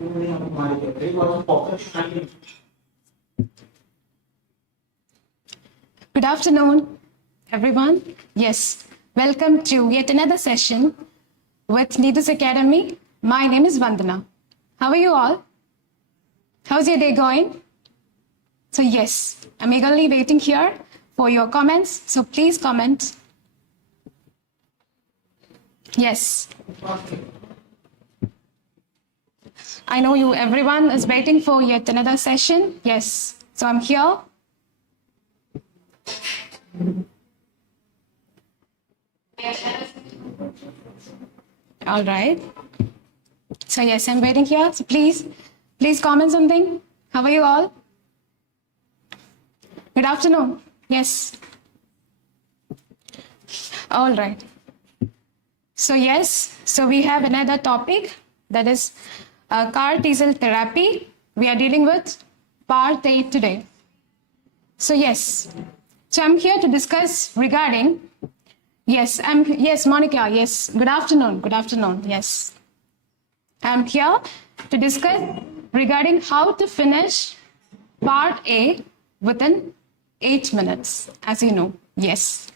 Good afternoon, everyone. Yes, welcome to yet another session with Needus Academy. My name is Vandana. How are you all? How's your day going? So yes, I'm eagerly waiting here for your comments. So please comment. Yes. I know you, everyone is waiting for yet another session. Yes, so I'm here. All right. So yes, I'm waiting here. So please comment something. How are you all? Good afternoon. Yes. All right. So yes, so we have another topic, that is CAR T-cell therapy. We are dealing with part 8 today. So yes, so I'm here to discuss regarding, yes, Monica, yes, good afternoon, yes. I'm here to discuss regarding how to finish part A within 8 minutes, as you know, yes.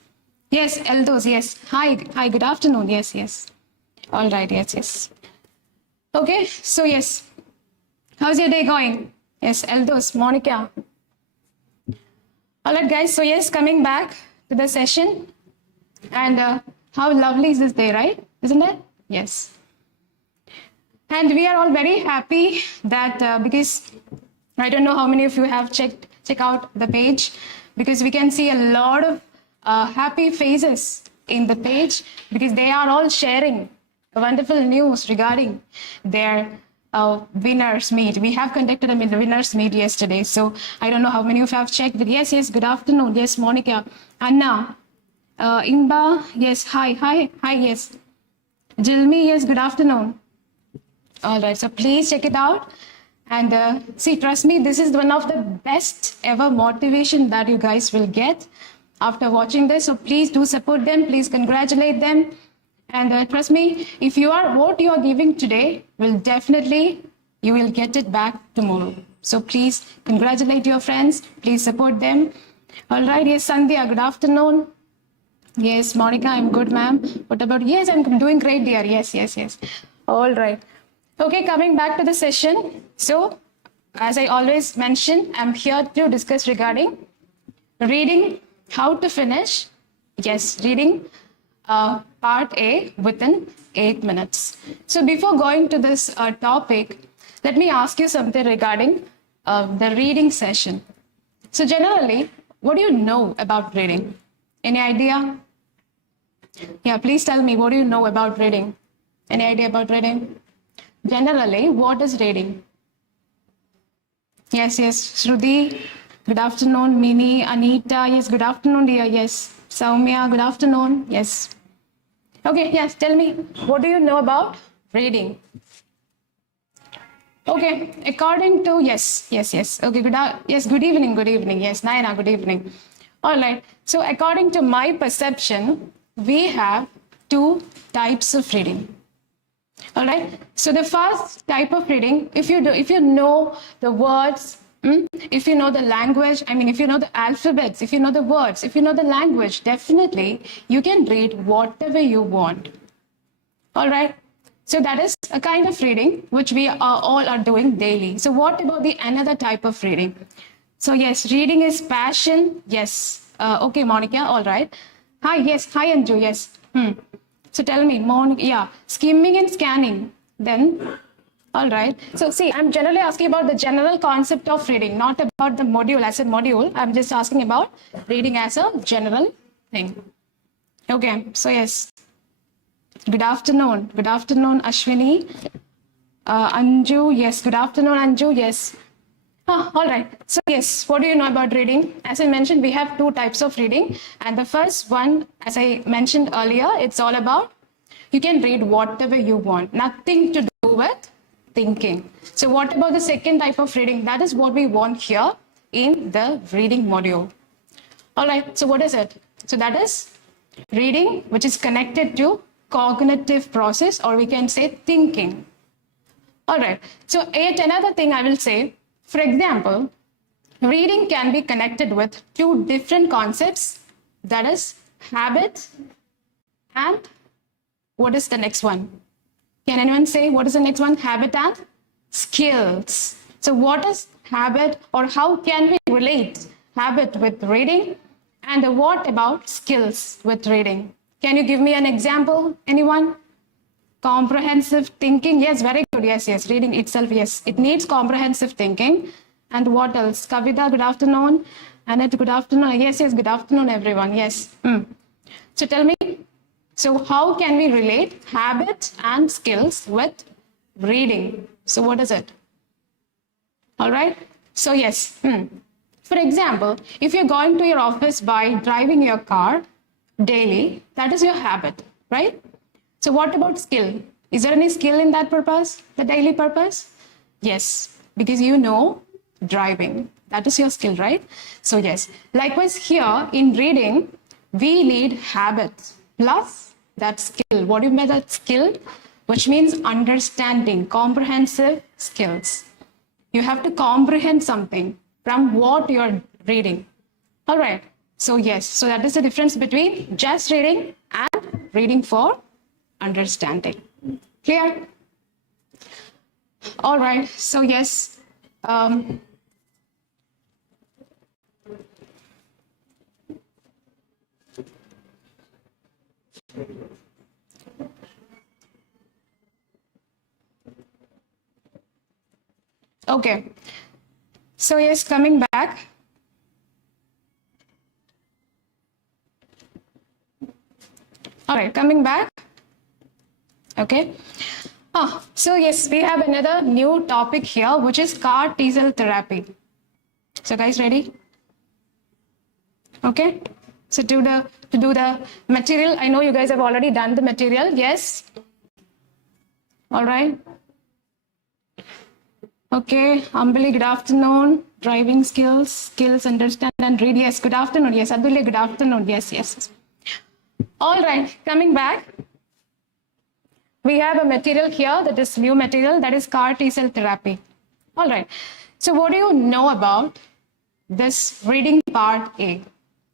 Yes, Eldos, yes. Hi, good afternoon. Yes. All right, yes. Okay, so yes. How's your day going? Yes, Eldos, Monica. All right, guys. So yes, coming back to the session. And how lovely is this day, right? Isn't it? Yes. And we are all very happy that because I don't know how many of you have check out the page, because we can see a lot of happy faces in the page, because they are all sharing wonderful news regarding their winners meet. We have conducted a winners meet yesterday, so I don't know how many of you have checked it. Yes, good afternoon. Yes, Monica, Anna, Imba, yes, hi, yes, Jilmi, yes, good afternoon. All right, so please check it out. And see, trust me, this is one of the best ever motivation that you guys will get after watching this. So please do support them, please congratulate them. And trust me, if what you are giving today will definitely, you will get it back tomorrow. So please congratulate your friends, please support them. All right, yes, Sandhya, good afternoon. Yes, Monica, I'm good, ma'am. What about, yes, I'm doing great, dear. Yes. All right. Okay, coming back to the session. So, as I always mention, I'm here to discuss regarding reading, how to finish, yes, reading part A within 8 minutes. So before going to this topic, let me ask you something regarding the reading session. So generally, what do you know about reading? Any idea? Yeah, please tell me, what do you know about reading? Any idea about reading? Generally, what is reading? Yes, Shruti, good afternoon. Mini, Anita, yes, good afternoon, dear. Yes, Saumya, good afternoon. Yes. Okay, yes, tell me, what do you know about reading? Okay, according to, yes. Okay, good evening. Yes, Naina, good evening. All right, so according to my perception, we have 2 types of reading. All right, so the first type of reading, if you know the words, if you know the language, I mean, if you know the alphabets, if you know the words, if you know the language, definitely you can read whatever you want. All right, so that is a kind of reading which we all are doing daily. So what about the another type of reading? So yes, reading is passion. Yes. Okay, Monica. All right. Hi. Yes. Hi, Anju. Yes. So tell me, Monica. Yeah. Skimming and scanning. Then, all right. So see, I'm generally asking about the general concept of reading, not about the module as a module. I'm just asking about reading as a general thing. Okay. So yes. Good afternoon. Good afternoon, Ashwini. Anju. Yes. Good afternoon, Anju. Yes. All right. So yes, what do you know about reading? As I mentioned, we have 2 types of reading. And the first one, as I mentioned earlier, it's all about you can read whatever you want. Nothing to do with thinking. So what about the second type of reading? That is what we want here in the reading module. All right. So what is it? So that is reading, which is connected to cognitive process, or we can say thinking. All right. So yet another thing I will say, for example, reading can be connected with two different concepts, that is habit and what is the next one? Can anyone say what is the next one? Habit and skills. So what is habit, or how can we relate habit with reading, and what about skills with reading? Can you give me an example? Anyone? Comprehensive thinking. Yes, very good. Yes, yes. Reading itself, yes. It needs comprehensive thinking. And what else? Kavita, good afternoon. Annette, good afternoon. Yes, yes, good afternoon, everyone. Yes. So tell me, so how can we relate habit and skills with reading? So what is it? All right. So yes. For example, if you're going to your office by driving your car daily, that is your habit, right? So what about skill? Is there any skill in that purpose, the daily purpose? Yes, because you know driving. That is your skill, right? So yes. Likewise here in reading, we need habit plus that skill. What do you mean by that skill? Which means understanding, comprehensive skills. You have to comprehend something from what you're reading. All right. So yes, so that is the difference between just reading and reading for understanding. Clear? All right. So yes. Okay. So yes, coming back. All right, coming back. Okay. So yes, we have another new topic here, which is car T-cell therapy. So guys, ready? Okay. So to do the material, I know you guys have already done the material. Yes. All right. Okay, Ambali, good afternoon. Driving skills, understand and read. Yes, good afternoon. Yes, Abdullah, good afternoon. Yes, yes. All right, coming back. We have a material here, that is new material, that is CAR T-cell therapy. All right, so what do you know about this reading part A?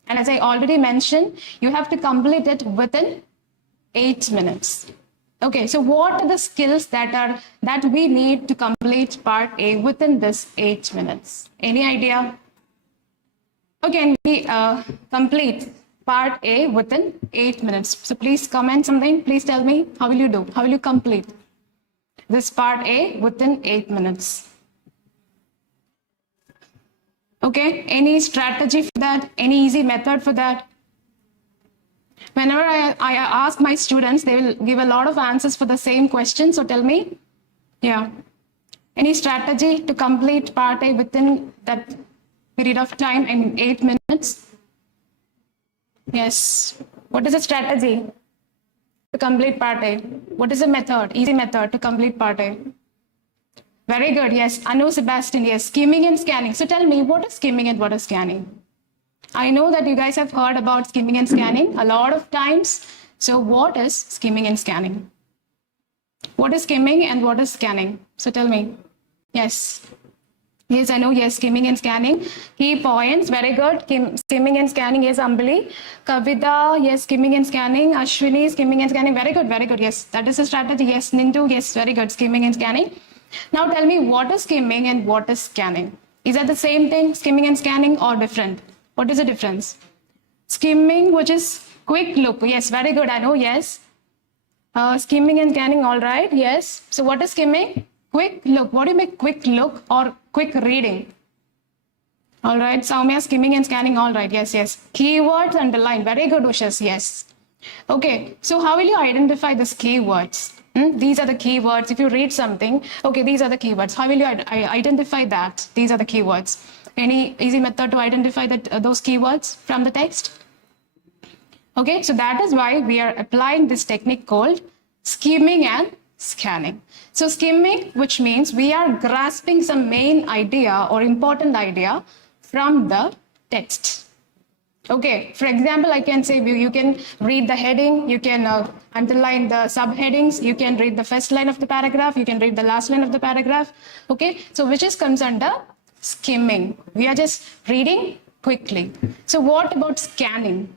And as I already mentioned, you have to complete it within 8 minutes. Okay, so what are the skills that we need to complete part A within this 8 minutes? Any idea? Okay, we complete part A within 8 minutes. So please comment something. Please tell me, how will you do? How will you complete this part A within 8 minutes? Okay, any strategy for that? Any easy method for that? Whenever I ask my students, they will give a lot of answers for the same question. So tell me, yeah, any strategy to complete part A within that period of time in 8 minutes? Yes. What is the strategy to complete part A? What is the method, easy method to complete part A? Very good. Yes. Anu Sebastian. Yes. Skimming and scanning. So tell me, what is skimming and what is scanning? I know that you guys have heard about skimming and scanning a lot of times. So what is skimming and scanning? What is skimming and what is scanning? So tell me. Yes. Yes, I know. Yes, skimming and scanning. Key points. Very good. Skimming and scanning. Yes, Ambali. Kavita. Yes, skimming and scanning. Ashwini, skimming and scanning. Very good. Very good. Yes, that is a strategy. Yes, Nindu. Yes, very good. Skimming and scanning. Now tell me, what is skimming and what is scanning? Is that the same thing, skimming and scanning, or different? What is the difference? Skimming, which is quick look. Yes, very good. I know. Yes. Skimming and scanning. All right. Yes. So what is skimming? Quick look. What do you make quick look or quick reading? All right. Soumya, skimming and scanning. All right. Yes, yes. Keywords underline. Very good, Ushas. Yes. Okay. So how will you identify these keywords? These are the keywords. If you read something, okay, these are the keywords. How will you identify that? These are the keywords. Any easy method to identify those keywords from the text? Okay, so that is why we are applying this technique called skimming and scanning. So skimming, which means we are grasping some main idea or important idea from the text. Okay, for example, I can say you can read the heading, you can underline the subheadings, you can read the first line of the paragraph, you can read the last line of the paragraph. Okay, so which comes under skimming. We are just reading quickly. So what about scanning?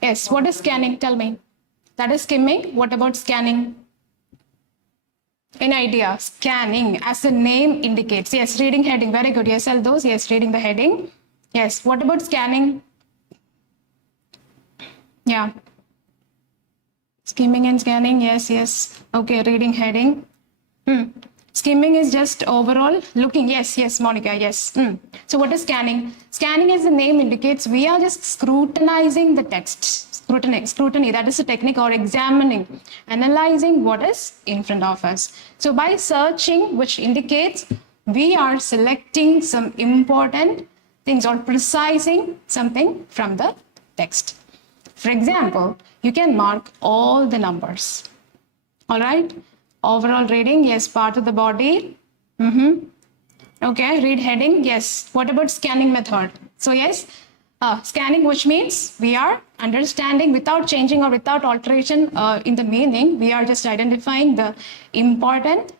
Yes, what is scanning? Tell me. That is skimming. What about scanning? Any idea? Scanning, as the name indicates. Yes, reading heading. Very good. Yes, all those. Yes, reading the heading. Yes, what about scanning? Yeah. Skimming and scanning. Yes, yes. Okay, reading heading. Skimming is just overall looking. Yes, yes, Monica, yes. So what is scanning? Scanning, as the name indicates, we are just scrutinizing the text. Scrutiny, that is a technique, or examining, analyzing what is in front of us. So by searching, which indicates we are selecting some important things or precising something from the text. For example, you can mark all the numbers. All right. Overall reading, yes, part of the body. Okay, read heading, yes. What about scanning method? So yes, scanning, which means we are understanding without changing or without alteration in the meaning. We are just identifying the important,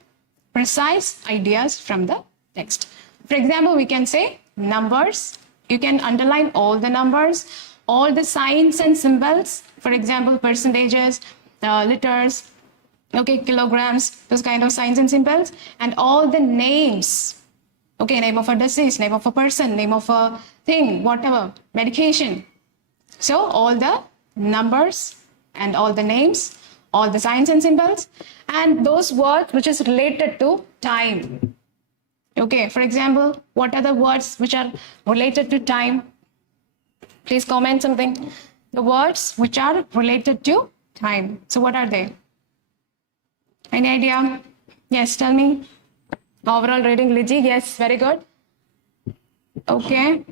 precise ideas from the text. For example, we can say numbers. You can underline all the numbers, all the signs and symbols. For example, percentages, liters, okay, kilograms, those kind of signs and symbols, and all the names. Okay, name of a disease, name of a person, name of a thing, whatever, medication. So all the numbers and all the names, all the signs and symbols, and those words which is related to time. Okay, for example, what are the words which are related to time? Please comment something. The words which are related to time. So what are they? Any idea? Yes, tell me. Overall reading, Liji. Yes, very good. Okay.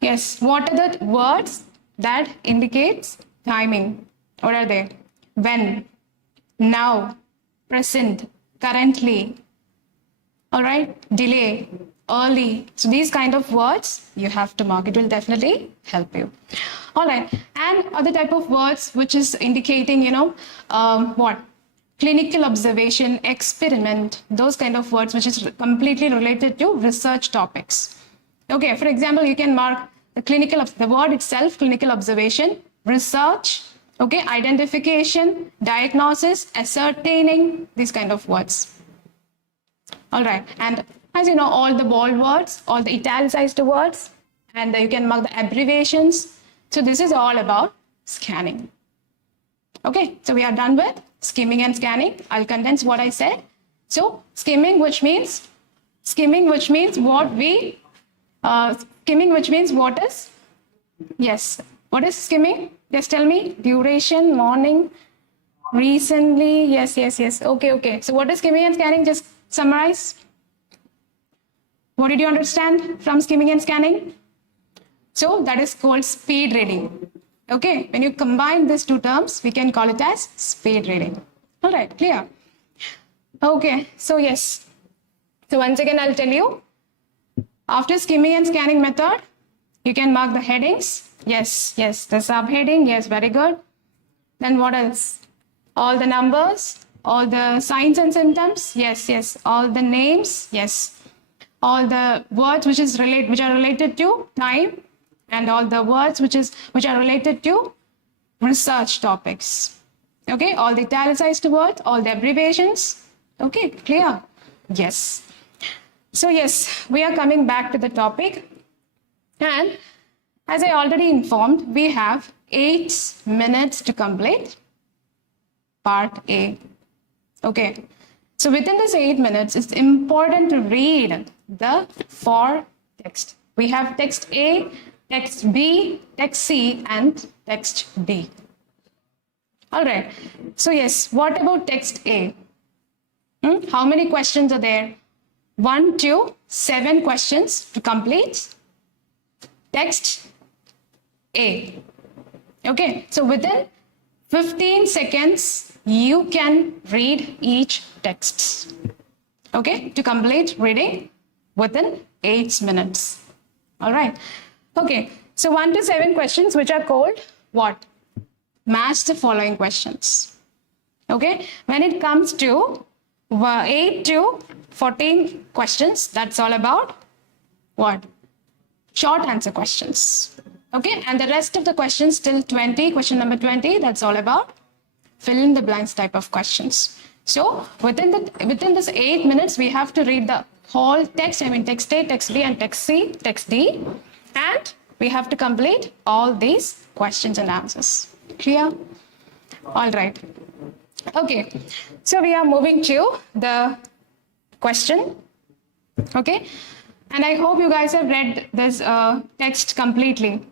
Yes, what are the words that indicates timing? What are they? When, now, present, currently. All right, delay, early. So these kind of words you have to mark. It will definitely help you. All right, and other type of words which is indicating, what? Clinical observation, experiment, those kind of words which is completely related to research topics. Okay, for example, you can mark the word itself, clinical observation, research, okay, identification, diagnosis, ascertaining, these kind of words. All right, and as you know, all the bold words, all the italicized words, and you can mark the abbreviations. So this is all about scanning. Okay, so we are done with skimming and scanning. I'll condense what I said. So skimming, which means what is, yes, what is skimming? Just tell me. Duration, morning, recently, yes. Okay. So what is skimming and scanning? Just summarize. What did you understand from skimming and scanning? So that is called speed reading. Okay, when you combine these two terms, we can call it as speed reading. All right, clear? Okay, so yes. So once again, I'll tell you. After skimming and scanning method, you can mark the headings. Yes, the subheading. Yes, very good. Then what else? All the numbers, all the signs and symptoms. Yes. All the names. Yes. All the words which are related to time, and all the words which are related to research topics. Okay, all the italicized words, all the abbreviations. Okay, clear? Yes. So yes, we are coming back to the topic, and as I already informed, we have 8 minutes to complete part A. Okay, so within this 8 minutes, it's important to read the 4 text. We have text A, text B, text C, and text D. All right. So yes, what about text A? How many questions are there? 1 to 7 questions to complete text A. Okay. So within 15 seconds, you can read each text. Okay. To complete reading within 8 minutes. All right. Okay. So 1 to 7 questions, which are called what? Match the following questions. Okay. When it comes to 8 to 14 questions, that's all about what? Short answer questions. Okay. And the rest of the questions till 20, question number 20, that's all about fill in the blanks type of questions. So within this 8 minutes, we have to read the whole text. I mean text A, text B, and text C, text D, and we have to complete all these questions and answers. Clear? All right. Okay. So we are moving to the question. Okay. And I hope you guys have read this text completely.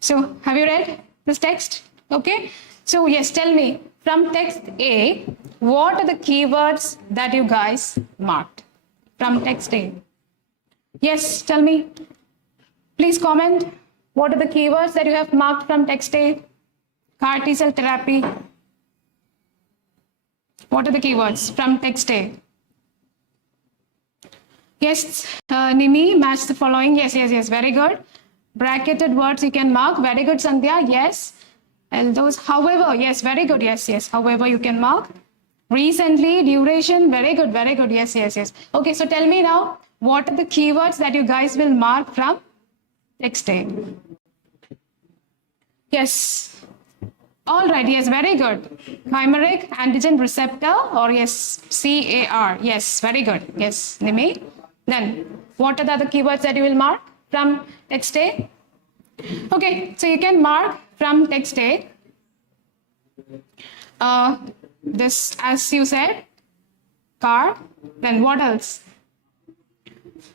So have you read this text? Okay. So yes, tell me, from text A, what are the keywords that you guys marked from text A? Yes, tell me. Please comment. What are the keywords that you have marked from text A? CAR T-cell therapy. What are the keywords from text A? Yes, Nimi, match the following. Yes, very good. Bracketed words you can mark. Very good, Sandhya. Yes. And those, however, yes, very good. Yes. However, you can mark. Recently, duration, very good. Yes. Okay, so tell me now, what are the keywords that you guys will mark from text A? Yes. All right, yes, very good. Chimeric antigen receptor, or yes, CAR. Yes, very good. Yes, Nimi. Then, what are the other keywords that you will mark from text A? Okay, so you can mark from text A. This, as you said, CAR. Then what else?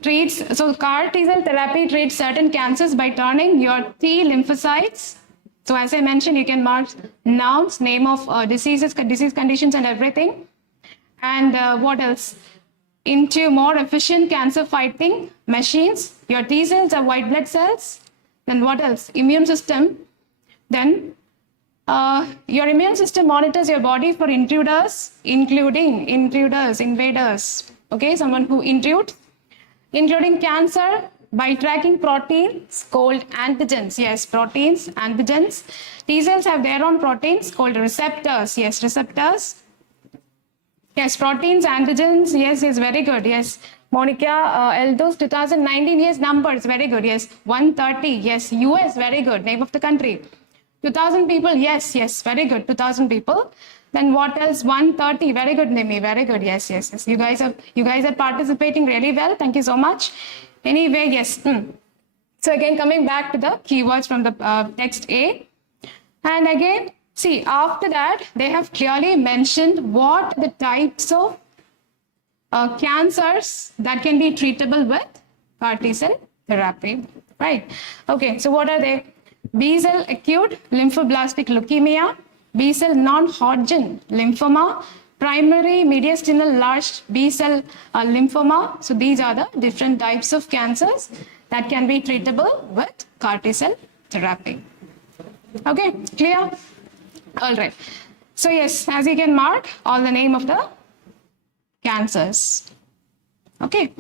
Treats, so CAR T-cell therapy treats certain cancers by turning your T lymphocytes. So as I mentioned, you can mark nouns, name of disease conditions and everything. And what else? Into more efficient cancer fighting machines. Your T cells are white blood cells. Then what else? Immune system. Then your immune system monitors your body for intruders, including invaders. Okay, someone who intrudes, including cancer, by tracking proteins called antigens. Yes, proteins, antigens. T cells have their own proteins called receptors. Yes, receptors. Yes, proteins, antigens. Yes, very good. Yes, Monica, L2's 2019. Yes, numbers. Very good. Yes, 130. Yes, US. Very good. Name of the country. 2,000 people. Yes, very good. 2,000 people. Then what else? 130. Very good, Nimi. Very good. Yes. You guys are participating really well. Thank you so much. Anyway, yes. So again, coming back to the keywords from the text A. And again, see, after that, they have clearly mentioned what the types of cancers that can be treatable with CAR T-cell therapy. Right? Okay, so what are they? B-cell acute lymphoblastic leukemia, B-cell non-Hodgkin lymphoma, primary mediastinal large B-cell lymphoma. So these are the different types of cancers that can be treatable with CAR T-cell therapy. Okay, clear? All right. So yes, as you can mark all the name of the cancers. Okay.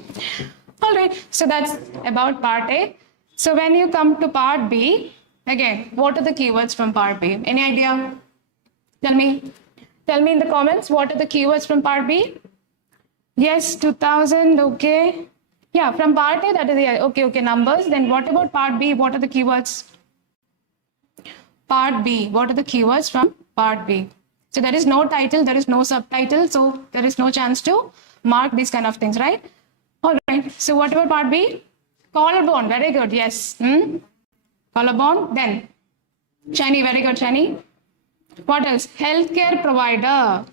All right. So that's about part A. So when you come to part B, again, what are the keywords from part B? Any idea? Tell me in the comments, what are the keywords from part B? Yes, 2000, okay. Yeah, from part A, that is, yeah, okay, numbers. Then what about part B? What are the keywords? Part B, what are the keywords from part B? So there is no title, there is no subtitle, so there is no chance to mark these kind of things, right? All right, so what about part B? Collarbone, very good, yes. Collarbone, then Shani, very good, Shani. What else? Healthcare provider.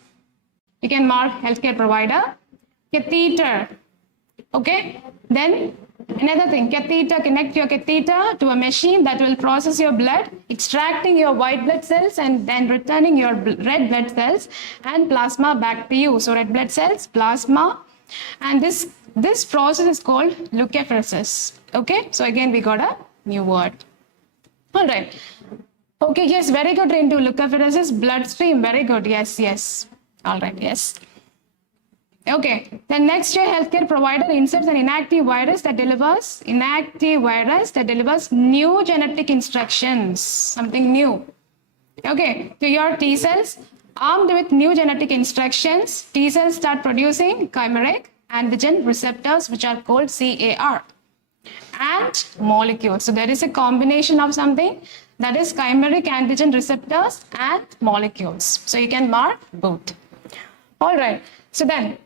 You can mark healthcare provider. Catheter. Okay. Then another thing, catheter, connect your catheter to a machine that will process your blood, extracting your white blood cells and then returning your red blood cells and plasma back to you. So red blood cells, plasma, and this process is called leukapheresis. Okay. So again, we got a new word. All right. Okay, yes, very good, Rintu. Leukapheresis, bloodstream, very good. Yes. All right, yes. Okay, then next year healthcare provider inserts an inactive virus that delivers new genetic instructions, something new. Okay, to your T cells, armed with new genetic instructions, T cells start producing chimeric antigen receptors, which are called CAR, and molecules. So there is a combination of something, that is chimeric antigen receptors and molecules. So you can mark both. All right, so then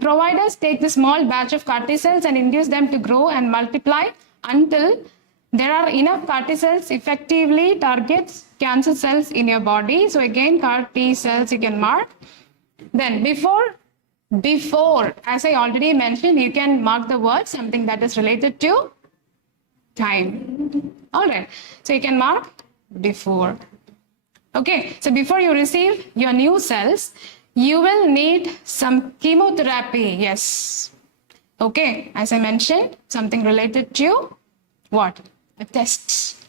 providers take the small batch of CAR T cells and induce them to grow and multiply until there are enough CAR T cells effectively targets cancer cells in your body. So again, CAR T cells you can mark. Then before, as I already mentioned, you can mark the word something that is related to time. All right, so you can mark before. Okay, so before you receive your new cells, you will need some chemotherapy. Yes. Okay, as I mentioned, something related to what? A test.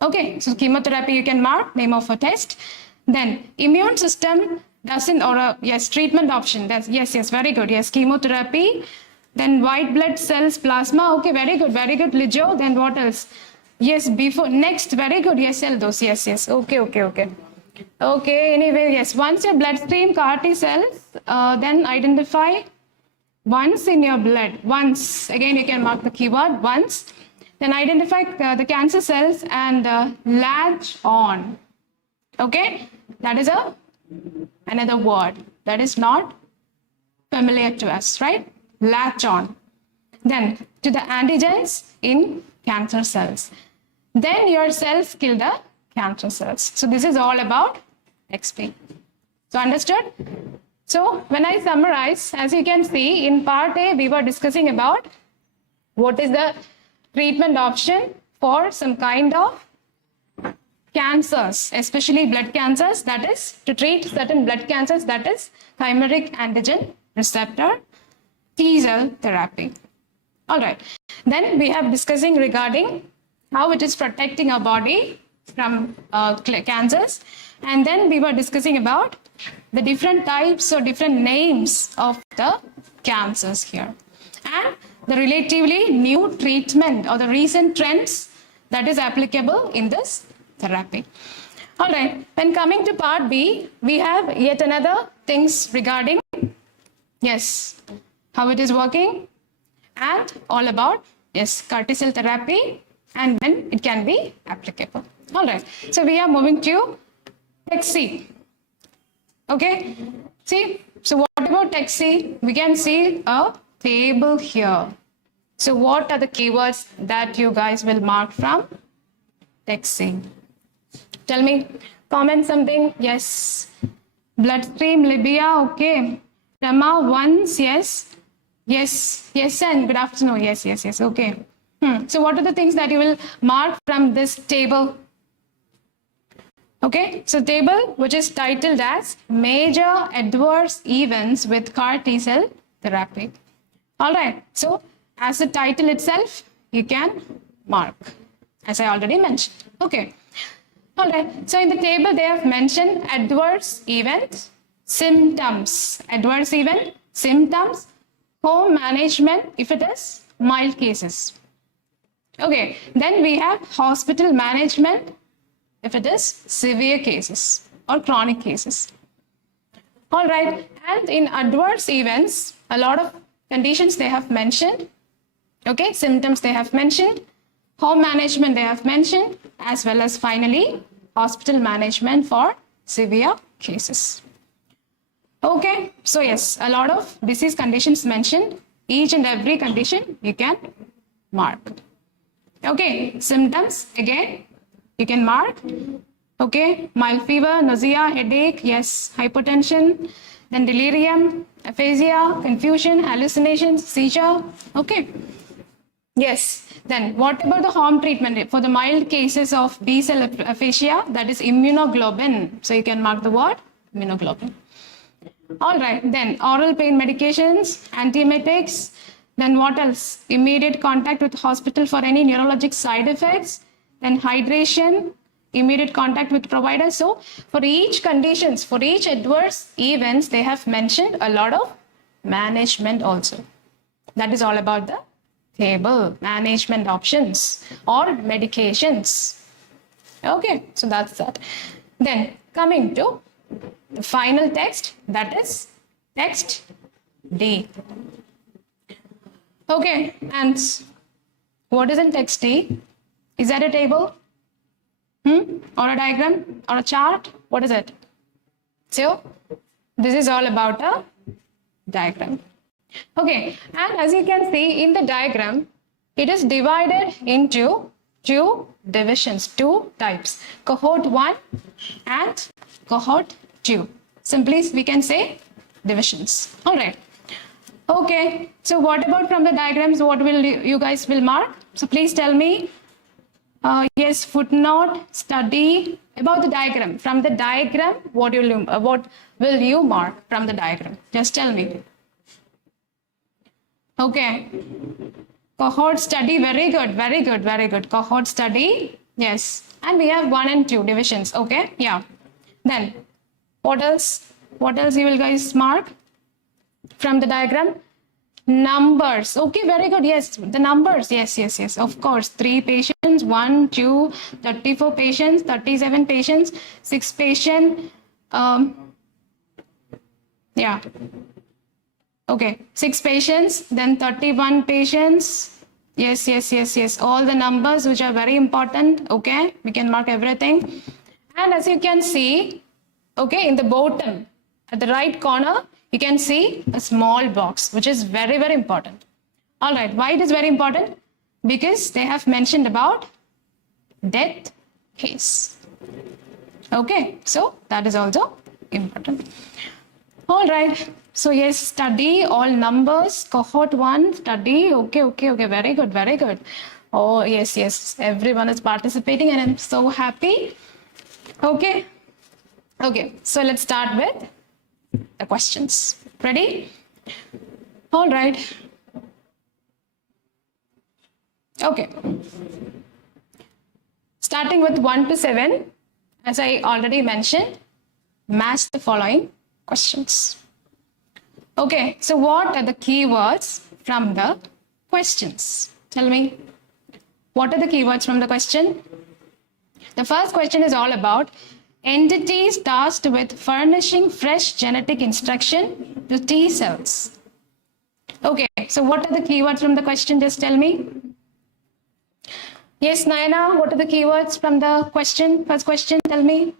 Okay, so chemotherapy you can mark, name of a test. Then immune system doesn't, or yes, treatment option. That's yes, very good. Yes, chemotherapy. Then white blood cells, plasma. Okay, very good, 𝐿𝐻𝐲. Then what else? Yes, before, next, very good. Yes, cell dose. Yes. Okay. Okay, anyway, yes, once your bloodstream CAR T cells, then identify once in your blood, once, again you can mark the keyword once, then identify the cancer cells and latch on. Okay, that is another word that is not familiar to us, right? Latch on. Then to the antigens in cancer cells. Then your cells kill the cancer cells. So this is all about XP. So understood? So when I summarize, as you can see, in part A, we were discussing about what is the treatment option for some kind of cancers, especially blood cancers, that is to treat certain blood cancers, that is chimeric antigen receptor T cell therapy. All right. Then we have discussing regarding how it is protecting our body from cancers, and then we were discussing about the different types or different names of the cancers here, and the relatively new treatment or the recent trends that is applicable in this therapy. All right, when coming to part B, we have yet another things regarding, yes, how it is working and all about, yes, CAR T cell therapy and when it can be applicable. All right, so we are moving to text C. Okay, see, so what about text C? We can see a table here. So what are the keywords that you guys will mark from text C? Tell me, comment something. Yes, bloodstream, Libya, okay. Rama, once, yes, and good afternoon, yes, okay. So what are the things that you will mark from this table? Okay, so table which is titled as Major Adverse Events with CAR T cell therapy. All right, so as the title itself, you can mark, as I already mentioned. Okay, all right, so in the table they have mentioned adverse event, symptoms, adverse event, symptoms, home management if it is mild cases. Okay, then we have hospital management if it is severe cases or chronic cases. All right, and in adverse events, a lot of conditions they have mentioned. Okay, symptoms they have mentioned, home management they have mentioned, as well as finally hospital management for severe cases. Okay, so yes, a lot of disease conditions mentioned. Each and every condition you can mark. Okay, symptoms again you can mark. Okay, mild fever, nausea, headache, yes, hypotension, then delirium, aphasia, confusion, hallucinations, seizure. Okay, yes. Then what about the home treatment for the mild cases of B cell aphasia? That is immunoglobulin. So you can mark the word immunoglobulin. All right, then oral pain medications, antiemetics, then what else? Immediate contact with hospital for any neurologic side effects, then hydration, immediate contact with provider. So for each conditions, for each adverse events, they have mentioned a lot of management also. That is all about the table, management options or medications. Okay, so that's that. Then coming to the final text, that is text D. Okay, and what is in text D? Is that a table? Or a diagram? Or a chart? What is it? So, this is all about a diagram. Okay, and as you can see in the diagram, it is divided into two divisions, two types, cohort 1 and cohort 2. Simply, we can say divisions. All right. Okay, so what about from the diagrams? What will you guys will mark? So please tell me. Yes, footnote, study about the diagram. From the diagram, what will you mark from the diagram? Just tell me. Okay. Cohort study, very good, very good, very good. Cohort study, yes. And we have 1 and 2 divisions, okay? Yeah. Then, what else? What else you will guys mark from the diagram? Numbers, okay, very good, yes. The numbers, yes, yes, yes, of course. 3 patients, 1, 2, 34 patients, 37 patients, 6 patients, yeah. Okay, 6 patients, then 31 patients. Yes, yes, yes, yes. All the numbers which are very important. Okay, we can mark everything. And as you can see, okay, in the bottom, at the right corner, you can see a small box, which is very, very important. All right, why it is very important? Because they have mentioned about death case. Okay, so that is also important. All right. So yes, study all numbers, cohort 1, study. Okay, okay, okay. Very good, very good. Oh, yes, yes. Everyone is participating and I'm so happy. Okay. Okay. So let's start with the questions. Ready? All right. Okay. Starting with 1 to 7, as I already mentioned, match the following questions. Okay, so what are the keywords from the questions? Tell me, what are the keywords from the question? The first question is all about entities tasked with furnishing fresh genetic instruction to T cells. Okay, so what are the keywords from the question? Just tell me. Yes, Nayana, what are the keywords from the question? First question, tell me.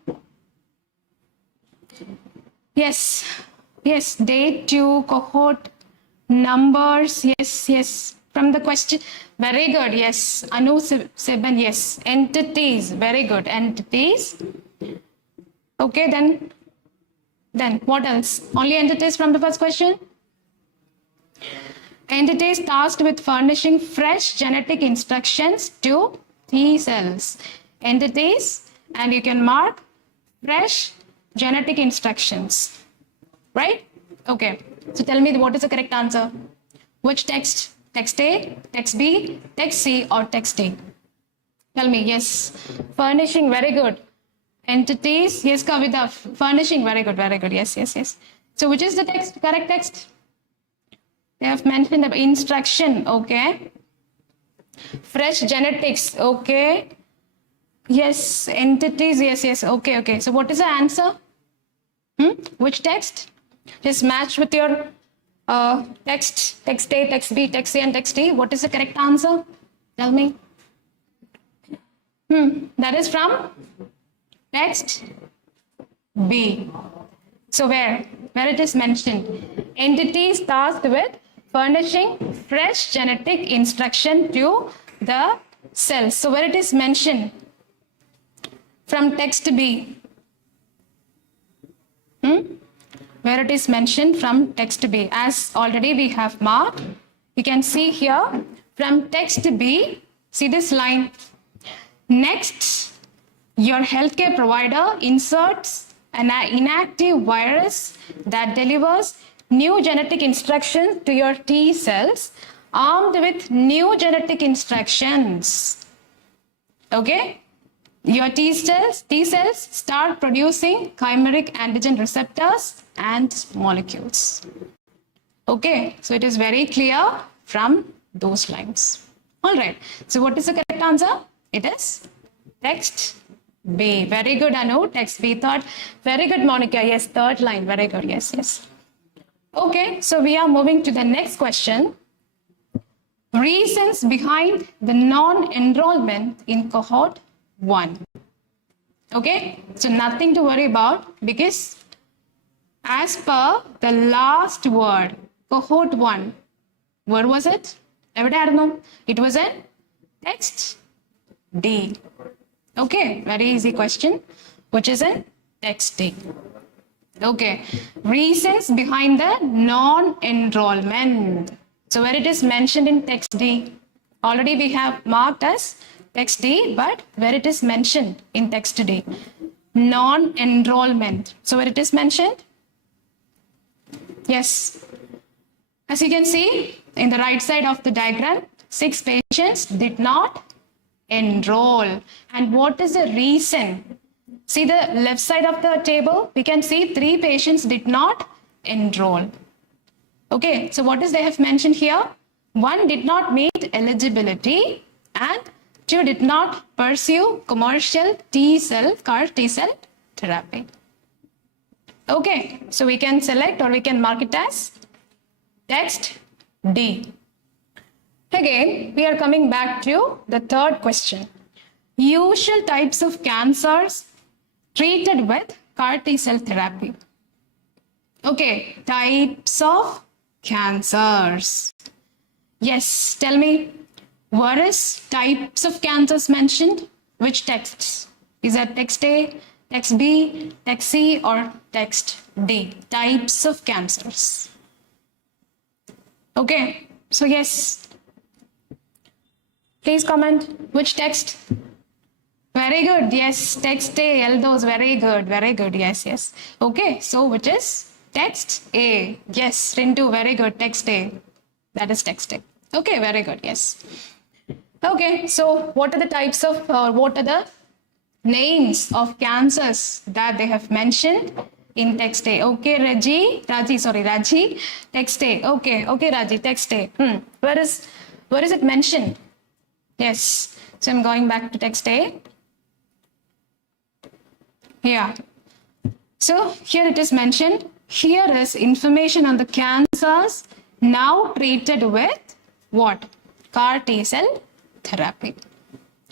Yes. Yes, date 2, cohort, numbers, yes, yes. From the question, very good, yes. Anu Seban, yes. Entities, very good. Entities. Okay, then what else? Only entities from the first question? Entities tasked with furnishing fresh genetic instructions to T cells. Entities, and you can mark fresh genetic instructions. Right? Okay. So tell me what is the correct answer. Which text? Text A, text B, text C, or text D? Tell me. Yes. Furnishing, very good. Entities, yes, Kavita. Furnishing, very good, very good. Yes, yes, yes. So which is the text? Correct text? They have mentioned the instruction. Okay. Fresh genetics. Okay. Yes. Entities. Yes, yes. Okay, okay. So what is the answer? Which text? Just match with your text A, text B, text C, and text D. What is the correct answer? Tell me. That is from text B. So where it is mentioned, entities tasked with furnishing fresh genetic instruction to the cells. So where it is mentioned, from text B. Where it is mentioned from text B, as already we have marked. You can see here from text B, see this line. Next, your healthcare provider inserts an inactive virus that delivers new genetic instructions to your T cells armed with new genetic instructions. Okay? your T cells start producing chimeric antigen receptors and molecules. Okay, so it is very clear from those lines. All right, so what is the correct answer? It is text B. Very good, Anu. Text B, third. Very good, Monica. Yes, third line. Very good. Yes, yes. Okay, so we are moving to the next question. Reasons behind the non-enrollment in cohort 1. Okay, so nothing to worry about because as per the last word, cohort 1, where was it? It was in text D. Okay, very easy question, which is in text D. Okay, reasons behind the non-enrollment. So where it is mentioned in text D, already we have marked as text D, but where it is mentioned in text D, non-enrollment. So where it is mentioned? Yes. As you can see, in the right side of the diagram, 6 patients did not enroll. And what is the reason? See the left side of the table, we can see 3 patients did not enroll. Okay, so what is they have mentioned here? 1 did not meet eligibility and 2 did not pursue commercial CAR T cell therapy. Okay, so we can select or we can mark it as text D. Again, we are coming back to the third question. Usual types of cancers treated with CAR T cell therapy. Okay, types of cancers. Yes, tell me, where is types of cancers mentioned? Which texts? Is that text A, text B, text C, or text D? Types of cancers. Okay, so yes. Please comment which text. Very good. Yes, text A, Eldos. Very good. Very good. Yes, yes. Okay, so which is text A? Yes, Rintu. Very good. Text A. That is text A. Okay, very good. Yes. Okay, so what are the types of, what are the names of cancers that they have mentioned in text A? Okay, Raji, text A. Okay, Raji, text A. Where is it mentioned? Yes, so I'm going back to text A. Yeah. So here it is mentioned. Here is information on the cancers now treated with what? CAR T cell therapy.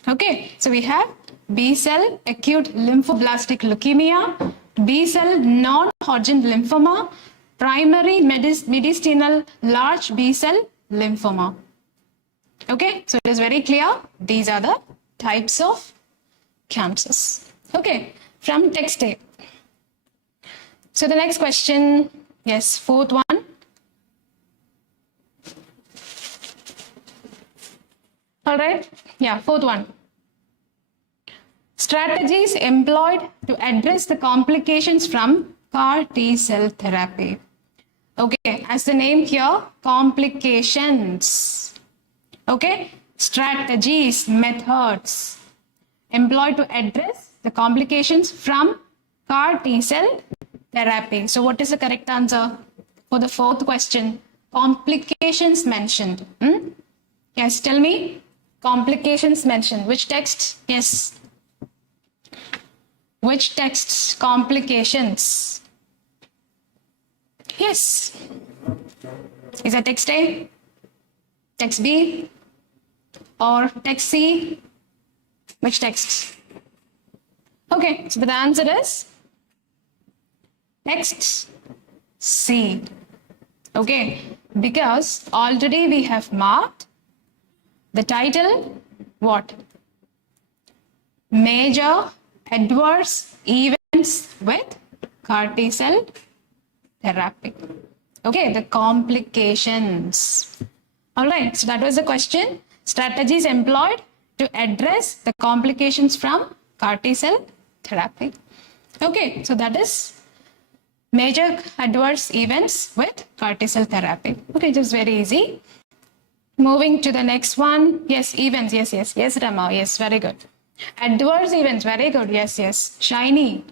Okay, so we have B cell acute lymphoblastic leukemia, B cell non-Hodgkin lymphoma, primary mediastinal large B cell lymphoma. Okay, so it is very clear. These are the types of cancers. Okay, from text A. So the next question, yes, fourth one. All right, yeah, fourth one. Strategies employed to address the complications from CAR T cell therapy. Okay, as the name here, complications. Okay, strategies, methods employed to address the complications from CAR T cell therapy. So what is the correct answer for the fourth question? Complications mentioned. Yes, tell me. Complications mentioned. Which text? Yes. Which text? Complications. Yes. Is that text A? Text B? Or text C? Which text? Okay, so the answer is text C. Okay, because already we have marked the title, what? Major adverse events with CAR T cell therapy. Okay, the complications. All right, so that was the question. Strategies employed to address the complications from CAR T cell therapy. Okay, so that is major adverse events with CAR T cell therapy. Okay, just very easy. Moving to the next one. Yes, events. Yes, Rama. Yes, very good. Adverse events, very good. Yes, yes. Shiny.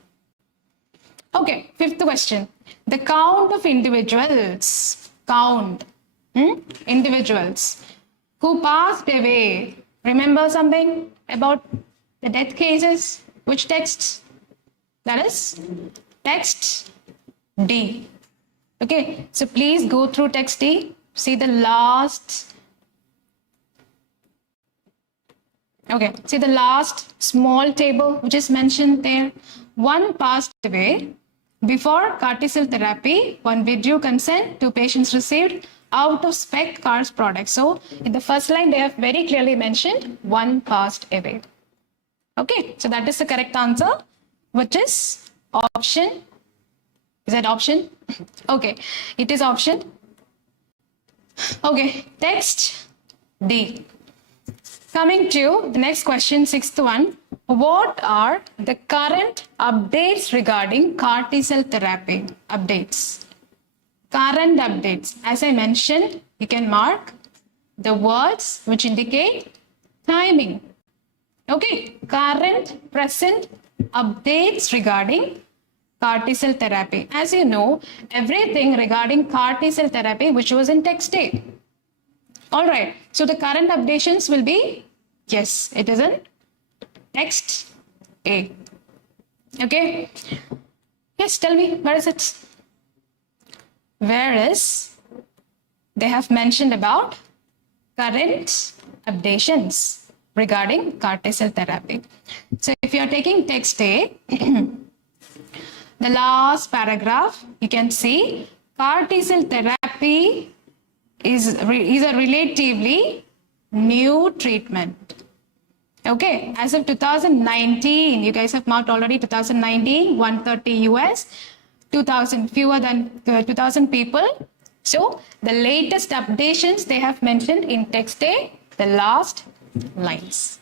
Okay, fifth question. The count of individuals. Count. Individuals who passed away. Remember something about the death cases? Which text? That is text D. Okay, so please go through text D. See the last. Okay, see the last small table which is mentioned there. One passed away before CAR-T cell therapy. One withdrew consent. Two patients received out of spec CAR's product. So in the first line, they have very clearly mentioned one passed away. Okay, so that is the correct answer, which is option. Is that option? Okay, it is option. Okay, text D. Coming to the next question, sixth one. What are the current updates regarding CAR-T cell therapy? Updates. Current updates. As I mentioned, you can mark the words which indicate timing. Okay, current, present updates regarding CAR-T cell therapy. As you know, everything regarding CAR-T cell therapy which was in text A. All right, so the current updations will be, yes, it is in text A. Okay, yes, tell me, where is it? Where is, they have mentioned about current updations regarding CAR-T cell therapy. So if you are taking text A, the last paragraph, you can see CAR-T cell therapy is a relatively new treatment. Okay, as of 2019, you guys have marked already 2019, 130 US, 2000, fewer than 2000 people. So the latest updations they have mentioned in text A, the last lines.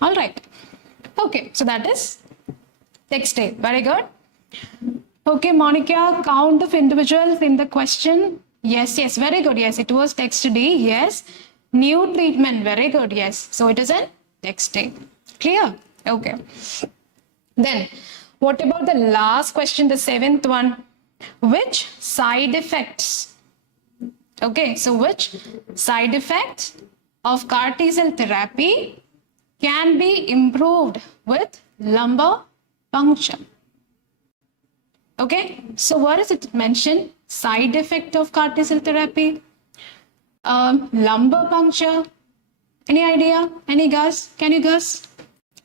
All right. Okay, so that is text A. Very good. Okay, Monica, count of individuals in the question. Yes, yes, very good. Yes, it was text D. Yes. New treatment. Very good. Yes. So it is in text A. Clear? Okay. Then, what about the last question, the seventh one? Which side effects? Okay, so which side effects of CAR-T cell therapy can be improved with lumbar puncture? Okay, so what is it mentioned? Side effect of CAR-T cell therapy? Lumbar puncture? Any idea? Any guess? Can you guess?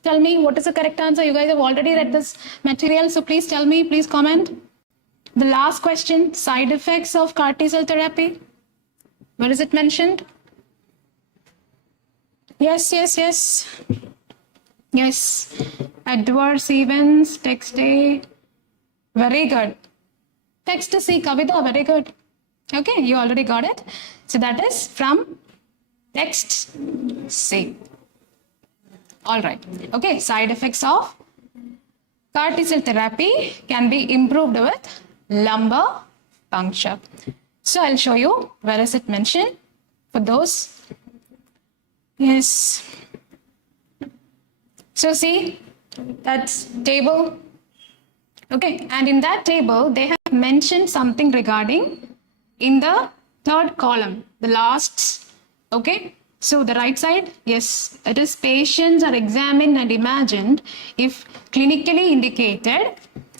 Tell me what is the correct answer. You guys have already read this material, so please tell me, please comment. The last question, side effects of CAR-T cell therapy. Where is it mentioned? Yes, yes, yes. Yes. Adverse events, text A. Very good. Text C, Kavita, very good. Okay, you already got it. So that is from text C. All right. Okay, side effects of CAR-T cell therapy can be improved with lumbar puncture. So I'll show you where is it mentioned for those. Yes. So see, that's table. Okay, and in that table, they have mentioned something regarding in the third column, the last, okay. So the right side, yes, it is patients are examined and imagined if clinically indicated,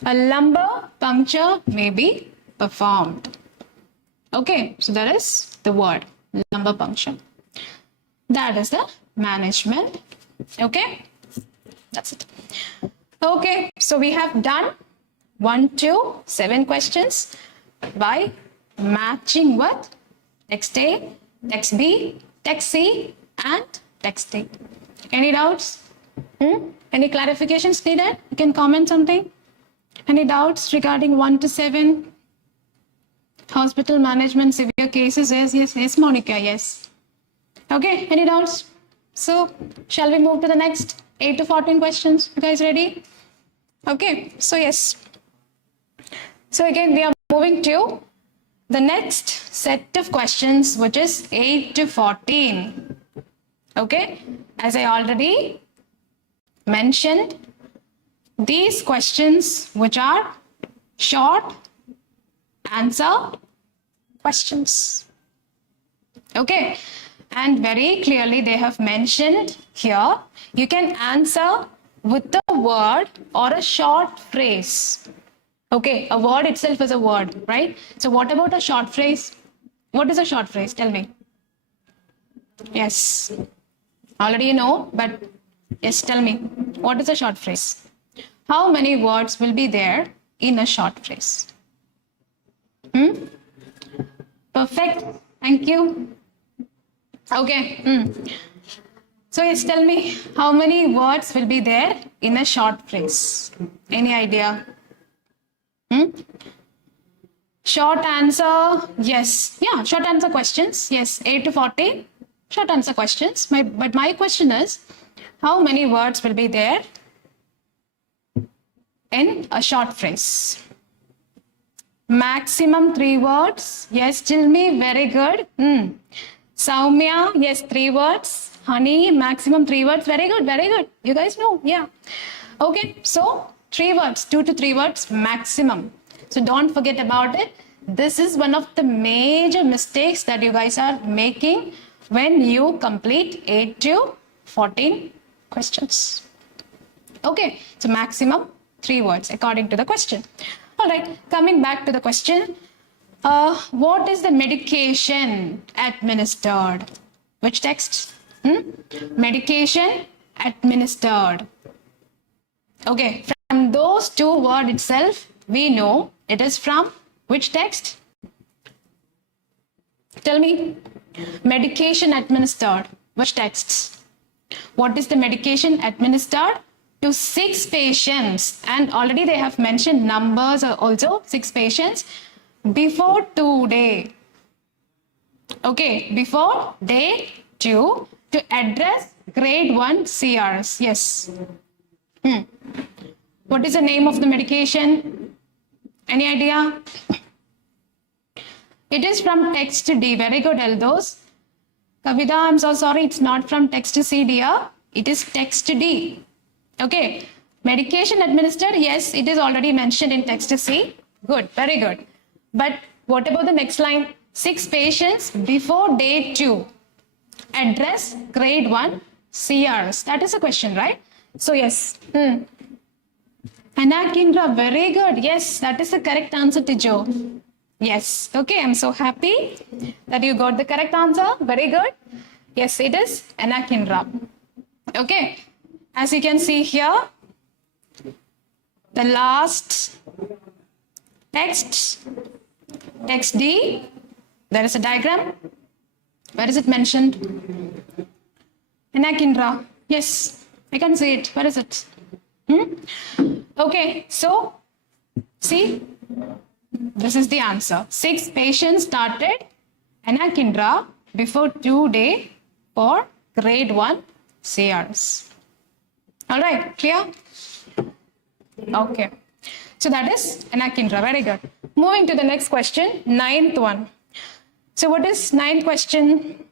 a lumbar puncture may be performed. Okay, so that is the word, lumbar puncture. That is the management. Okay, that's it. Okay, so we have done 1 to 7 questions by matching with text A, text B, text C, and text D. Any doubts? Any clarifications needed? You can comment something. Any doubts regarding 1 to 7? Hospital management, severe cases. Yes, yes, yes, Monica, yes. Okay, any doubts? So, shall we move to the next 8 to 14 questions? You guys ready? Okay, so yes. So again, we are moving to the next set of questions, which is 8 to 14. Okay, as I already mentioned these questions which are short answer questions. Okay, and very clearly they have mentioned here you can answer with a word or a short phrase. Okay, a word itself is a word, right? So what about a short phrase? What is a short phrase? Tell me. Yes, already you know, but yes, tell me. What is a short phrase? How many words will be there in a short phrase? Perfect. Thank you. Okay. So yes, tell me, how many words will be there in a short phrase? Any idea? Short answer, yes. Yeah, short answer questions. Yes, 8 to 40. Short answer questions. But my question is, how many words will be there in a short phrase? Maximum 3 words. Yes, Jilmi, very good. Soumya, yes, 3 words. Honey, maximum 3 words. Very good, very good. You guys know, yeah. Okay, so 3 words, 2 to 3 words maximum. So don't forget about it. This is one of the major mistakes that you guys are making when you complete 8 to 14 questions. Okay, so maximum 3 words according to the question. All right, coming back to the question. What is the medication administered? Which text? Medication administered. Okay, from those 2 words itself, we know it is from which text? Tell me. Medication administered. Which text? What is the medication administered? To 6 patients. And already they have mentioned numbers also. 6 patients. Before 2 days. Okay, before day 2 to address grade 1 CRs. Yes. What is the name of the medication? Any idea? It is from text D. Very good, Eldos. Kavita, I'm so sorry. It's not from text C, dear. It is text D. Okay. Medication administered. Yes, it is already mentioned in text C. Good. Very good. But what about the next line? 6 patients before day 2. Address grade 1 CRs. That is a question, right? So yes. 𝐴𝐴𝐴𝐴𝐴𝐴𝐴𝐴𝐴, very good. Yes, that is the correct answer, Tijo. Yes. Okay, I'm so happy that you got the correct answer. Very good. Yes, it is 𝐴𝐴𝐴𝐴𝐴𝐴. Okay. As you can see here, the last text D, there is a diagram. Where is it mentioned? 𝐴𝐴𝐴𝐴𝐴𝐴. Yes, I can see it. Where is it? Okay, so see, this is the answer. 6 patients started 𝐴𝐴𝐴𝐴𝐴 before 2 days for grade 1 CRs. All right, clear? Okay, so that is 𝐴𝐴𝐴𝐴𝐴. Very good. Moving to the next question, 9th one. So what is 9th question?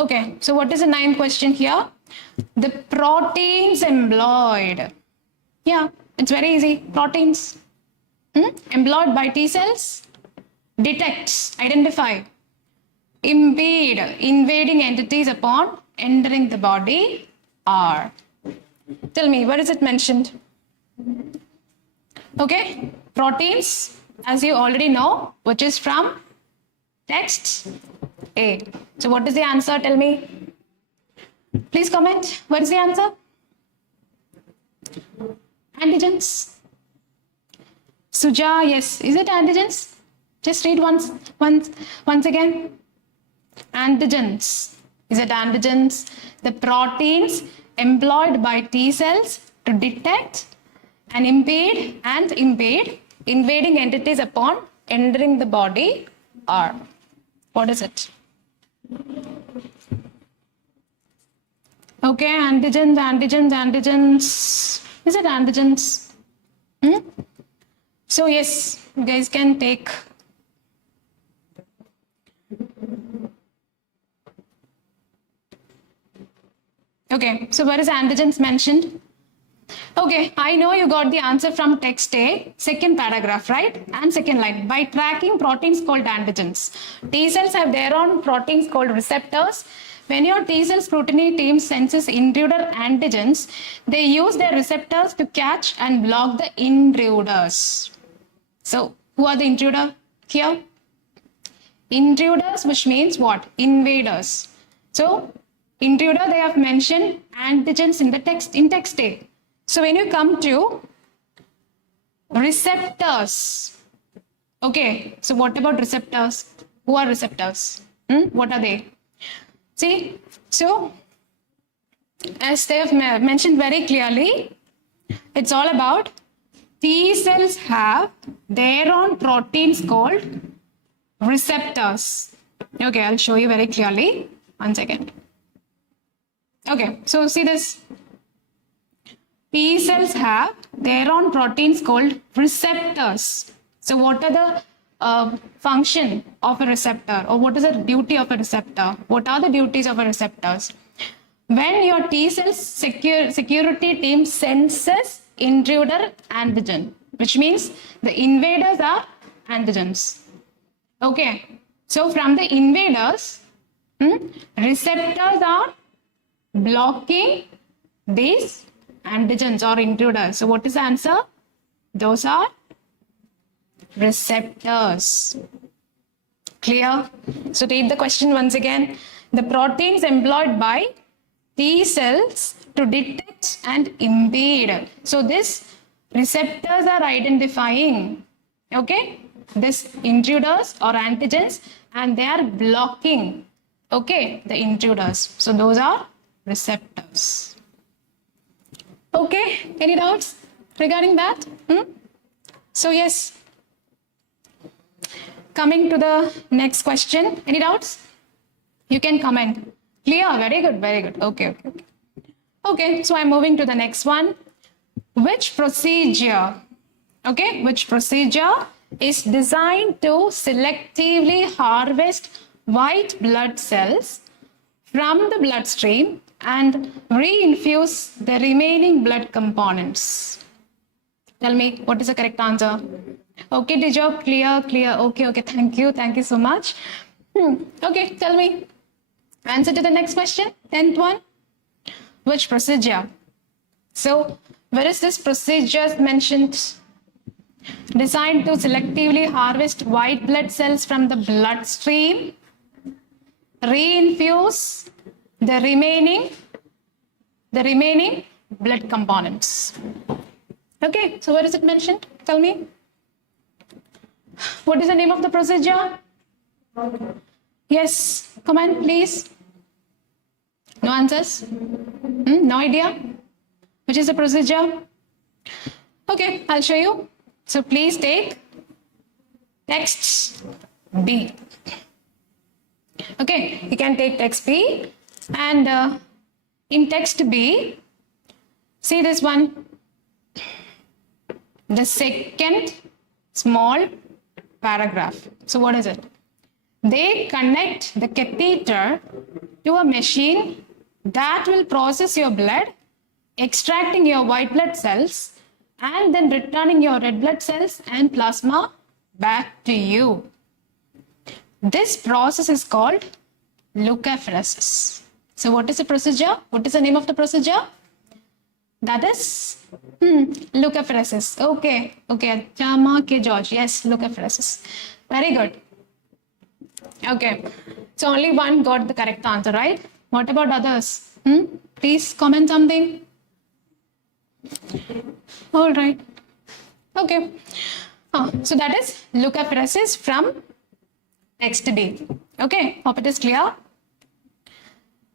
Okay, so what is the 9th question here? The proteins employed. Yeah, it's very easy. Proteins employed by T cells detects, identify, impede invading entities upon entering the body are. Tell me, where is it mentioned? Okay, proteins, as you already know, which is from text A. So what is the answer? Tell me. Please comment. What is the answer? Antigens. Suja, yes. Is it antigens? Just read once again. Antigens. Is it antigens? The proteins employed by T cells to detect and impede invading entities upon entering the body are. What is it? Okay, antigens. Is it antigens? So yes, you guys can take Okay, so where is antigens mentioned? Okay, I know you got the answer from text A, second paragraph, right? And second line. By tracking proteins called antigens. T cells have their own proteins called receptors. When your T cell scrutiny team senses intruder antigens, they use their receptors to catch and block the intruders. So, who are the intruder here? Intruders, which means what? Invaders. So, intruder, they have mentioned antigens in the text, in text A. So when you come to receptors, okay, so what about receptors? Who are receptors? What are they? See, so as they have mentioned very clearly, it's all about T cells have their own proteins called receptors. Okay, I'll show you very clearly. 1 second. Okay, so see this. T cells have their own proteins called receptors. So what are the function of a receptor, or what is the duty of a receptor? What are the duties of a receptors? When your T cells security team senses intruder antigen, which means the invaders are antigens. Okay, so from the invaders, receptors are blocking these antigens or intruders. So what is the answer? Those are receptors. Clear? So read the question once again. The proteins employed by T cells to detect and impede. So this receptors are identifying, okay, this intruders or antigens, and they are blocking, okay, the intruders. So those are receptors. Okay, any doubts regarding that? So yes, coming to the next question. Any doubts? You can comment. Clear? Very good, very good. Okay. Okay, so I'm moving to the next one. Which procedure, okay, which procedure is designed to selectively harvest white blood cells from the bloodstream and reinfuse the remaining blood components? Tell me, what is the correct answer? Okay, Dijo, clear. Okay, thank you so much. Okay, tell me, answer to the next question, 10th one. Which procedure? So, where is this procedure mentioned? Designed to selectively harvest white blood cells from the bloodstream, reinfuse the remaining blood components. Okay, so where is it mentioned? Tell me. What is the name of the procedure? Yes, comment please. No answers? No idea? Which is the procedure? Okay, I'll show you. So please take text B. Okay, you can take text B, and in text B, see this one, the second small paragraph. So what is it? They connect the catheter to a machine that will process your blood, extracting your white blood cells, and then returning your red blood cells and plasma back to you. This process is called leukapheresis. So what is the procedure? What is the name of the procedure? That is leukapheresis. Okay. 𝐻𝐿 Yes, leukapheresis. Very good. Okay. So only one got the correct answer, right? What about others? Please comment something. All right. Okay. So that is leukapheresis from text B. Okay. Hope it is clear.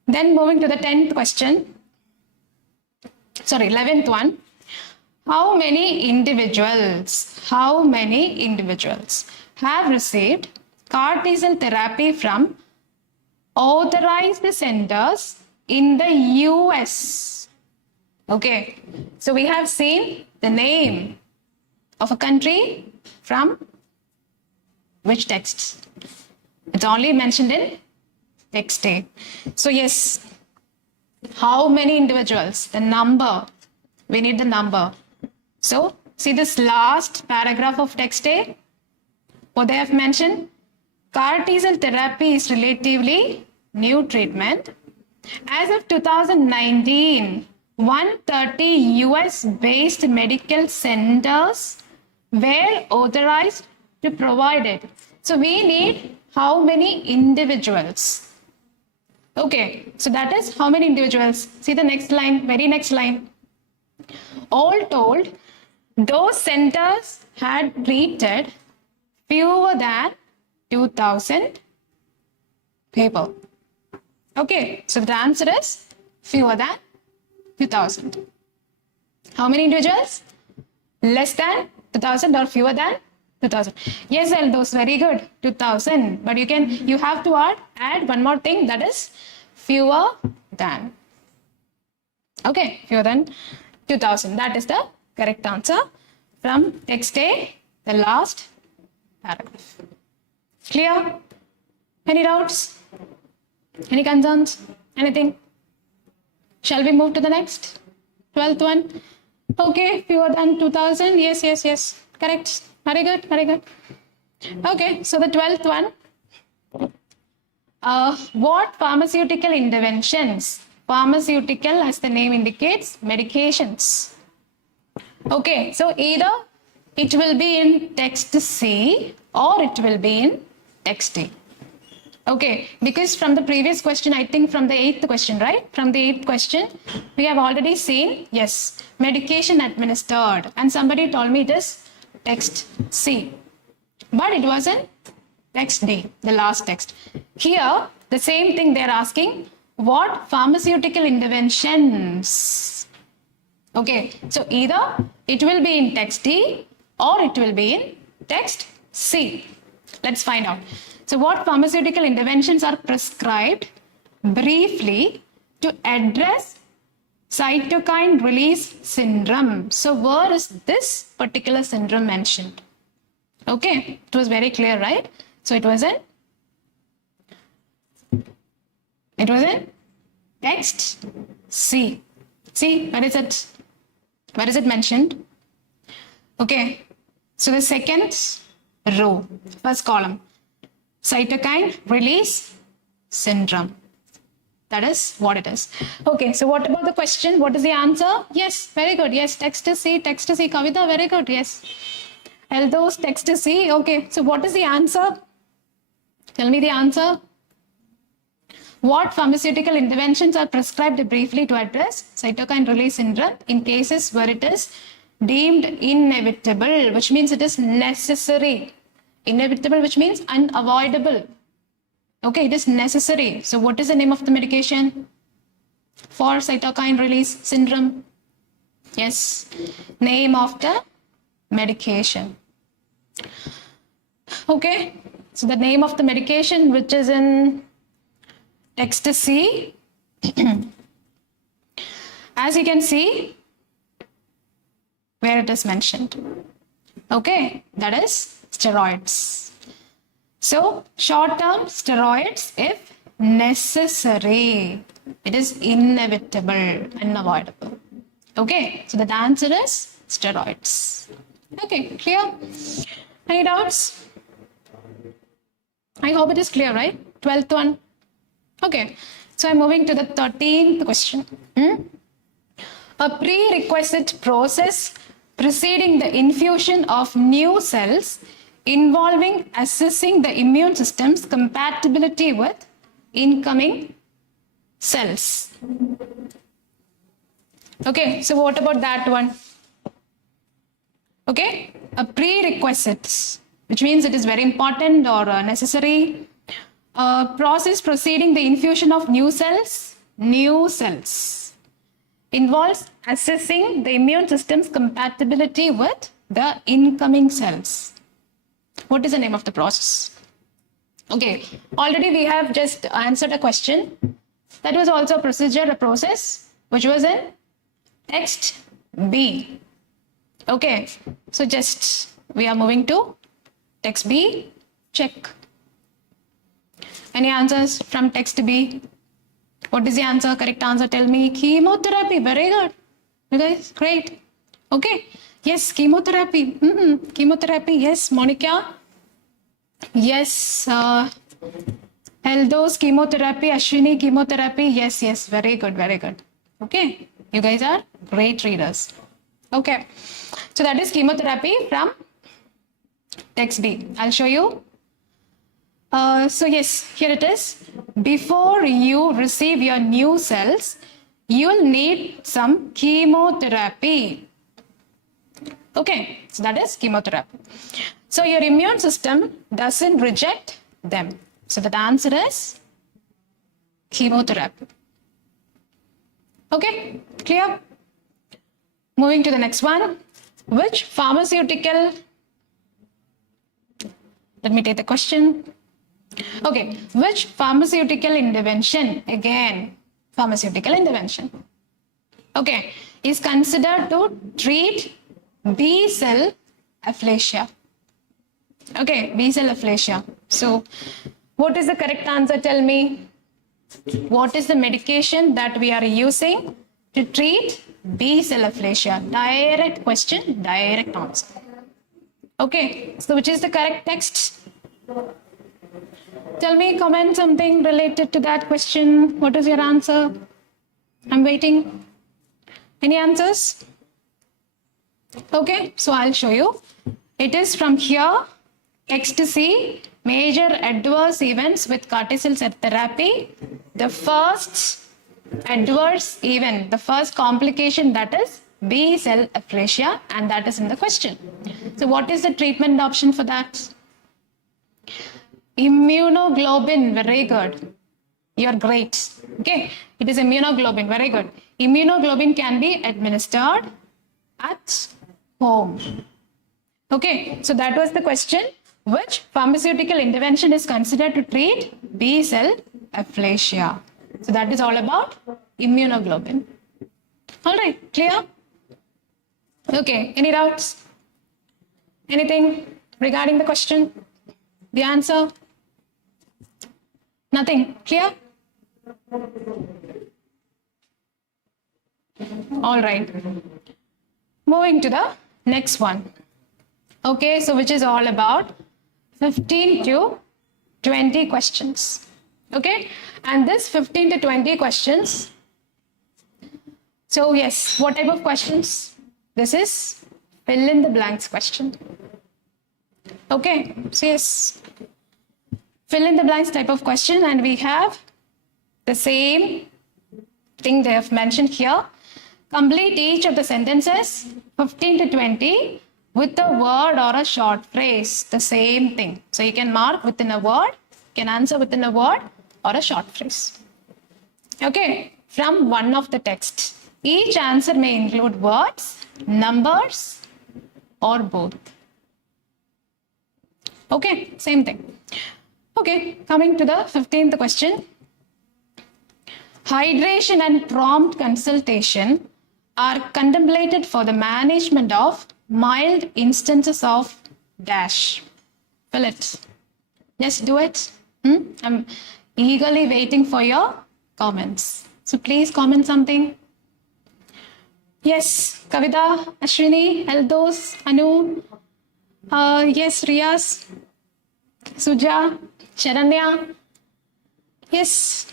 Then moving to the 10th question. Sorry, 11th one. How many individuals have received CAR T-cell therapy from authorized centers in the US? Okay, so we have seen the name of a country from which text? It's only mentioned in text A. So yes, How many individuals? The number. We need the number. So, see this last paragraph of text A. What they have mentioned? CAR T-cell therapy is relatively new treatment. As of 2019, 130 US-based medical centers were authorized to provide it. So we need how many individuals? Okay, so that is how many individuals. See the next line, very next line. All told, those centers had treated fewer than 2,000 people. Okay, so the answer is fewer than 2,000. How many individuals? Less than 2,000 or fewer than 2,000. Yes, Eldos, very good. 2,000. But you have to add one more thing, that is fewer than. Okay, fewer than 2,000. That is the correct answer from text A, the last paragraph. Clear? Any doubts? Any concerns? Anything? Shall we move to the next? 12th one. Okay, fewer than 2,000. Yes. Correct. Very good. Okay, so the 12th one. What pharmaceutical interventions? Pharmaceutical, as the name indicates, medications. Okay, so either it will be in text C or it will be in text D. Okay, because from the previous question, I think from the 8th question, right? From the 8th question, we have already seen, yes, medication administered. And somebody told me it is text C. But it was in text D, the last text. Here, the same thing they're asking, what pharmaceutical interventions? Okay, so either it will be in text D or it will be in text C. Let's find out. So what pharmaceutical interventions are prescribed briefly to address cytokine release syndrome? So where is this particular syndrome mentioned? Okay, it was very clear, right? So it was in text C. See, where is it? Where is it mentioned? Okay, so the second row, first column, cytokine release syndrome. That is what it is. Okay, so what about the question? What is the answer? Yes, very good. Yes, text C, Kavita, very good. Yes. Eldos, text C. Okay, so what is the answer? Tell me the answer. What pharmaceutical interventions are prescribed briefly to address cytokine release syndrome in cases where it is deemed inevitable, which means it is necessary. Inevitable, which means unavoidable. Okay, it is necessary. So what is the name of the medication for cytokine release syndrome? Yes, name of the medication. Okay, so the name of the medication, which is in text C, as you can see, where it is mentioned. Okay, that is steroids. So, short-term steroids if necessary. It is inevitable, unavoidable. Okay, so the answer is steroids. Okay, clear? Any doubts? I hope it is clear, right? 12th one. Okay, so I'm moving to the 13th question. A prerequisite process preceding the infusion of new cells involving assessing the immune system's compatibility with incoming cells. Okay, so what about that one? Okay, a prerequisite, which means it is very important or necessary. Process preceding the infusion of new cells involves assessing the immune system's compatibility with the incoming cells. What is the name of the process? Okay, already we have just answered a question. That was also a procedure, a process, which was in text B. Okay, so just we are moving to text B. Check. Any answers from text B? What is the answer? Correct answer, tell me. Chemotherapy. Very good. You guys, great. Okay. Yes, chemotherapy. Chemotherapy. Yes, Monica. Yes, Eldos chemotherapy, Ashwini chemotherapy. Yes, yes, very good, very good. Okay, you guys are great readers. Okay, so that is chemotherapy from text B. I'll show you. So yes, here it is. Before you receive your new cells, you'll need some chemotherapy. Okay, so that is chemotherapy. So your immune system doesn't reject them. So the answer is chemotherapy. Okay, clear? Moving to the next one. Which pharmaceutical... Let me take the question. Okay, which pharmaceutical intervention, again, pharmaceutical intervention, okay, is considered to treat B-cell aplasia? Okay, B-cell aplasia. So, what is the correct answer? Tell me. What is the medication that we are using to treat B-cell aplasia? Direct question, direct answer. Okay, so which is the correct text? Tell me, comment something related to that question. What is your answer? I'm waiting. Any answers? Okay, so I'll show you. It is from here. Ecstasy, major adverse events with cortisol therapy. The first adverse event, the first complication, that is B-cell aplasia, and that is in the question. So what is the treatment option for that? Immunoglobulin, very good. You're great. Okay, it is immunoglobulin, very good. Immunoglobulin can be administered at home. Okay, so that was the question. Which pharmaceutical intervention is considered to treat B-cell aplasia? So that is all about immunoglobulin. All right, clear? Okay, any doubts? Anything regarding the question? The answer? Nothing? Clear? All right. Moving to the next one. Okay, so which is all about 15 to 20 questions. Okay, and this 15 to 20 questions. So yes, what type of questions? This is fill in the blanks question. Okay, so yes, fill in the blanks type of question, and we have the same thing they have mentioned here. Complete each of the sentences 15 to 20 with a word or a short phrase, the same thing. So you can mark within a word, you can answer within a word or a short phrase. Okay, from one of the texts. Each answer may include words, numbers, or both. Okay, same thing. Okay, coming to the 15th question. Hydration and prompt consultation are contemplated for the management of mild instances of dash. Fill it. Just do it. I'm eagerly waiting for your comments. So please comment something. Yes, Kavita, Ashwini, Eldos, Anu. Yes, Riyas, Suja, Sharanya. Yes.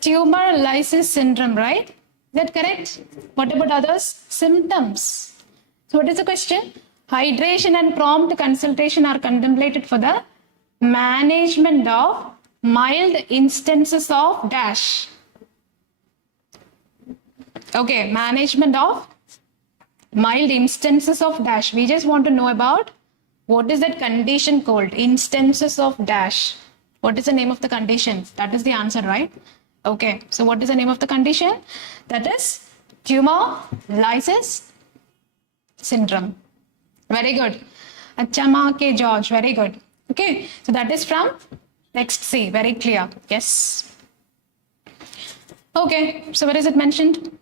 Tumor lysis syndrome, right? Is that correct? What about others? Symptoms. So what is the question? Hydration and prompt consultation are contemplated for the management of mild instances of dash. Okay, management of mild instances of dash. We just want to know about what is that condition called? Instances of dash. What is the name of the condition? That is the answer, right? Okay, so what is the name of the condition? That is tumor lysis syndrome. Very good. 𝐻𝐿𝐷, very good. Okay, so that is from text C. Very clear. Yes. Okay, so where is it mentioned?